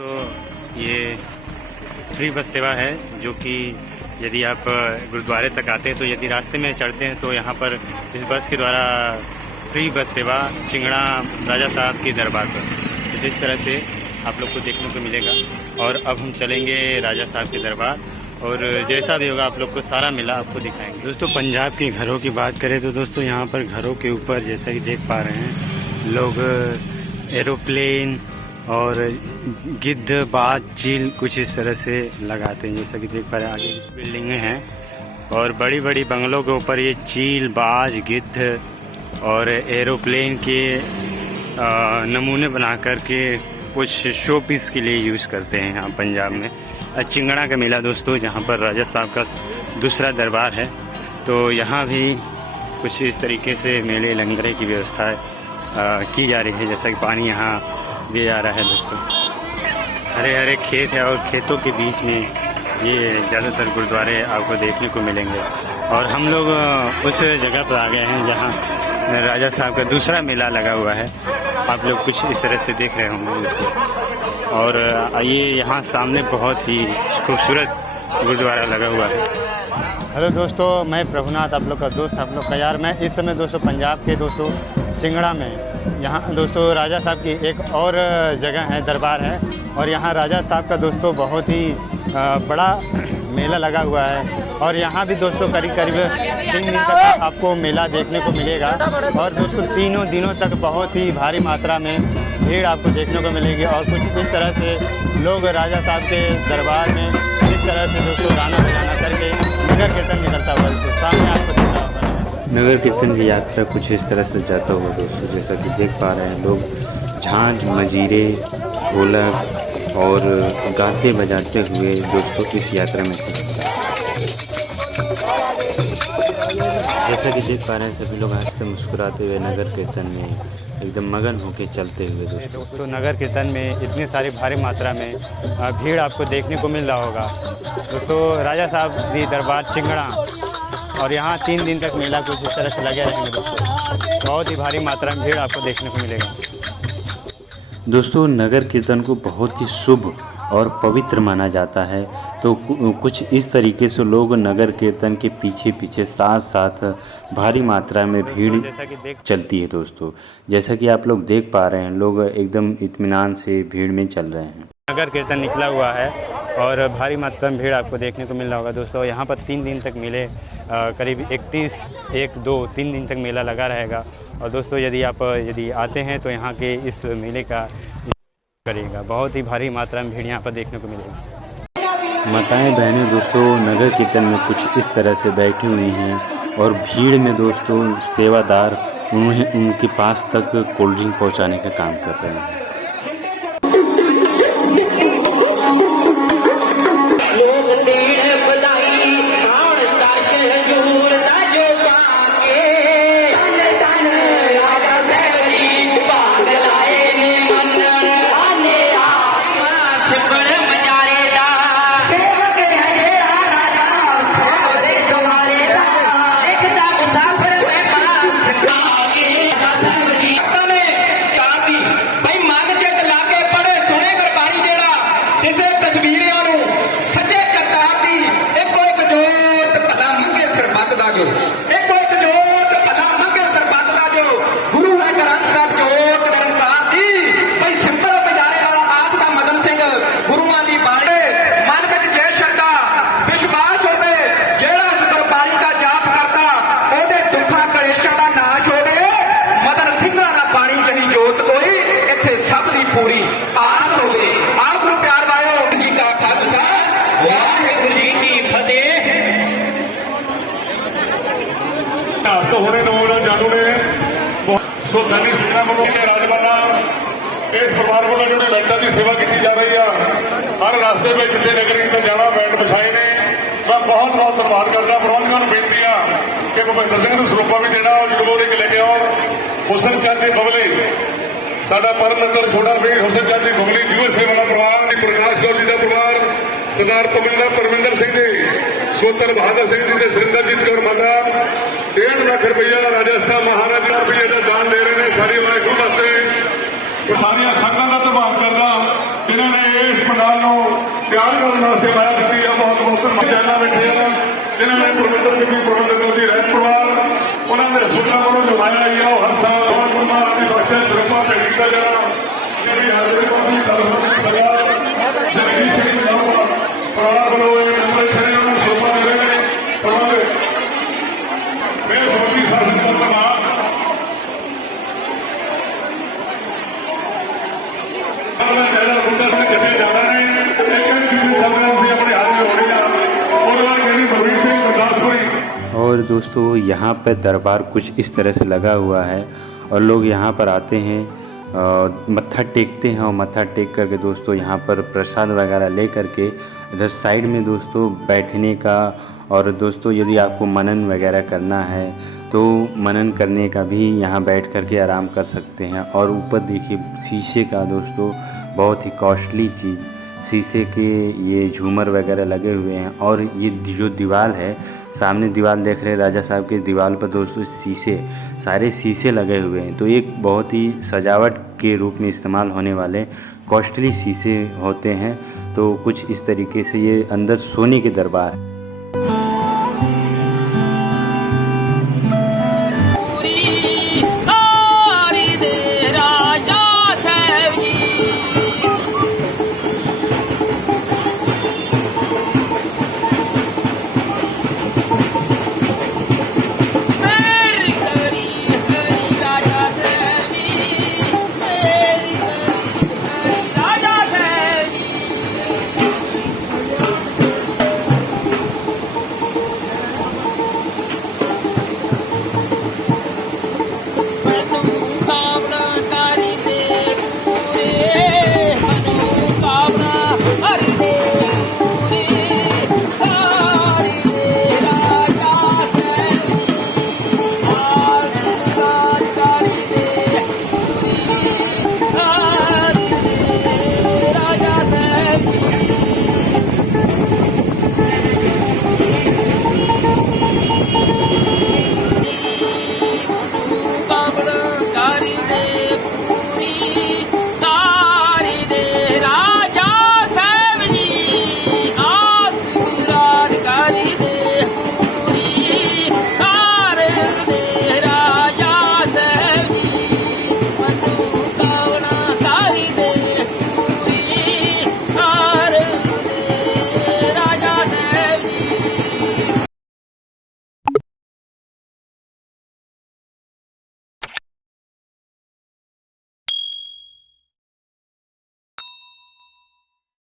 तो ये फ्री बस सेवा है जो कि यदि आप गुरुद्वारे तक आते हैं तो यदि रास्ते में चढ़ते हैं तो यहाँ पर इस बस के द्वारा फ्री बस सेवा चिंगड़ा राजा साहब के दरबार पर तो जिस तरह से आप लोग को देखने को मिलेगा। और अब हम चलेंगे राजा साहब के दरबार और जैसा भी होगा आप लोग को सारा मेला आपको दिखाएंगे। दोस्तों पंजाब के घरों की बात करें तो दोस्तों यहाँ पर घरों के ऊपर जैसा कि देख पा रहे हैं लोग एरोप्लेन और गिद्ध बाज चील कुछ इस तरह से लगाते हैं। जैसा कि देख पा रहे हैं आगे बिल्डिंगें हैं और बड़ी बड़ी बंगलों के ऊपर ये चील बाज गिद्ध और एरोप्लेन के नमूने बना करके कुछ शो पीस के लिए यूज़ करते हैं यहाँ पंजाब में। चिंगड़ा का मेला दोस्तों जहाँ पर राजा साहब का दूसरा दरबार है तो यहाँ भी कुछ इस तरीके से मेले लंगरे की व्यवस्था की जा रही है। जैसा कि पानी यहाँ दिया जा रहा है दोस्तों, हरे हरे खेत है और खेतों के बीच में ये ज़्यादातर गुरुद्वारे आपको देखने को मिलेंगे। और हम लोग उस जगह पर आ गए हैं जहाँ राजा साहब का दूसरा मेला लगा हुआ है। आप लोग कुछ इस तरह से देख रहे होंगे दोस्तों। और ये यहाँ सामने बहुत ही खूबसूरत गुरुद्वारा लगा हुआ है। हेलो दोस्तों, मैं प्रभुनाथ आप लोग का दोस्त आप लोग का यार। मैं इस समय दोस्तों पंजाब के दोस्तों चिंगड़ा में यहाँ दोस्तों राजा साहब की एक और जगह है, दरबार है और यहाँ राजा साहब का दोस्तों बहुत ही बड़ा मेला लगा हुआ है। और यहाँ भी दोस्तों करीब 3 दिन तक आपको मेला देखने को मिलेगा। और दोस्तों तीनों दिनों तक बहुत ही भारी मात्रा में भीड़ आपको देखने को मिलेगी। और कुछ इस तरह से लोग राजा साहब के दरबार में इस तरह से दोस्तों गाना बजाना करके नगर कीर्तन निकलता हुआ दोस्तों सामने आपको दिख रहा होगा। नगर कीर्तन की यात्रा कुछ इस तरह से जाता हुआ दोस्तों जैसा कि देख पा रहे हैं लोग झांझ मजीरे ढोलक और गाते बजाते हुए दोस्तों इस यात्रा में जैसा कि देख पा रहे हैं सभी लोग हंसते मुस्कुराते हुए नगर कीर्तन में एकदम मगन होकर चलते हुए दोस्तों नगर कीर्तन में इतनी सारी भारी मात्रा में भीड़ आपको देखने को मिल रहा होगा दोस्तों। राजा साहब जी दरबार चिंगड़ा और यहाँ 3 दिन तक मेला कुछ इस तरह से लगे रहेंगे दोस्तों। बहुत ही भारी मात्रा में भीड़ आपको देखने को मिलेगा दोस्तों। नगर कीर्तन को बहुत ही शुभ और पवित्र माना जाता है तो कुछ इस तरीके से लोग नगर कीर्तन के पीछे पीछे साथ साथ भारी मात्रा में भीड़ चलती है दोस्तों। जैसा कि आप लोग देख पा रहे हैं लोग एकदम इत्मीनान से भीड़ में चल रहे हैं। नगर कीर्तन निकला हुआ है और भारी मात्रा में भीड़ आपको देखने को मिल रहा होगा दोस्तों। यहाँ पर 3 दिन तक मेले करीब 3 दिन तक मेला लगा रहेगा। और दोस्तों यदि आते हैं तो यहाँ के इस मेले का करिएगा, बहुत ही भारी मात्रा में भीड़ यहाँ पर देखने को मिलेगी। माताएं बहनें दोस्तों नगर कीर्तन में कुछ इस तरह से बैठी हुई हैं और भीड़ में दोस्तों सेवादार उनके पास तक कोल्ड ड्रिंक पहुँचाने का काम कर रहे हैं। सो धनी सिंह वालों के राजमाना इस परिवार वालों जो बैंडा की सेवा की जा रही है। हर रास्ते में जिसे नगरी में जाना बैंड बिछाए ने मैं बहुत बहुत धन्यवाद करता। प्रबंधकों को बेनती है कि भूपेंद्र सिंह सरूपा भी देना और जगोरे के लेके और हुसन चंद जी बबली साडा परम मित्र छोटा भी हुसन चंद जी बबली यूएसए वाला परिवार प्रकाश गौर जी का परिवार सरदार परमिंदर सिंह जी सोतर बहादुर सिंह जी के सुरिंदरजीत कौर माता 1.5 लाख रुपया राजा साहब महाराज रुपये का दान दे रहे हैं। सारी वाहिगुरू वास्ते सारिया संघां का धन्यवाद करदा। जिन्होंने इस पंडाल को तैयार करने वास्ते माया दी है। बहुत बहुत जाना बैठे हैं जिन्होंने प्रबंधक जी प्रबंधक जी रहत परिवार उन्होंने सुखना को जो माया आई है हर साल भगवान की बख्शा सुरक्षा भेट किया जाना मेरी हाजिरी को भी सरकार जगदीश सिंह परिवार वालों नंबर छः सुरक्षा दे रहे हैं प्रबंधक मैं सोची शासन करना और दोस्तों यहाँ पर दरबार कुछ इस तरह से लगा हुआ है और लोग यहाँ पर आते हैं मत्था टेकते हैं और मत्था टेक करके दोस्तों यहाँ पर प्रसाद वगैरह ले करके इधर साइड में दोस्तों बैठने का और दोस्तों यदि आपको मनन वगैरह करना है तो मनन करने का भी यहाँ बैठ करके आराम कर सकते हैं। और ऊपर देखिए शीशे का दोस्तों बहुत ही कॉस्टली चीज़ शीशे के ये झूमर वगैरह लगे हुए हैं। और ये जो दीवार है सामने दीवार देख रहे हैं राजा साहब के दीवार पर दोस्तों शीशे सारे शीशे लगे हुए हैं। तो एक बहुत ही सजावट के रूप में इस्तेमाल होने वाले कॉस्टली शीशे होते हैं। तो कुछ इस तरीके से ये अंदर सोने के दरबार है।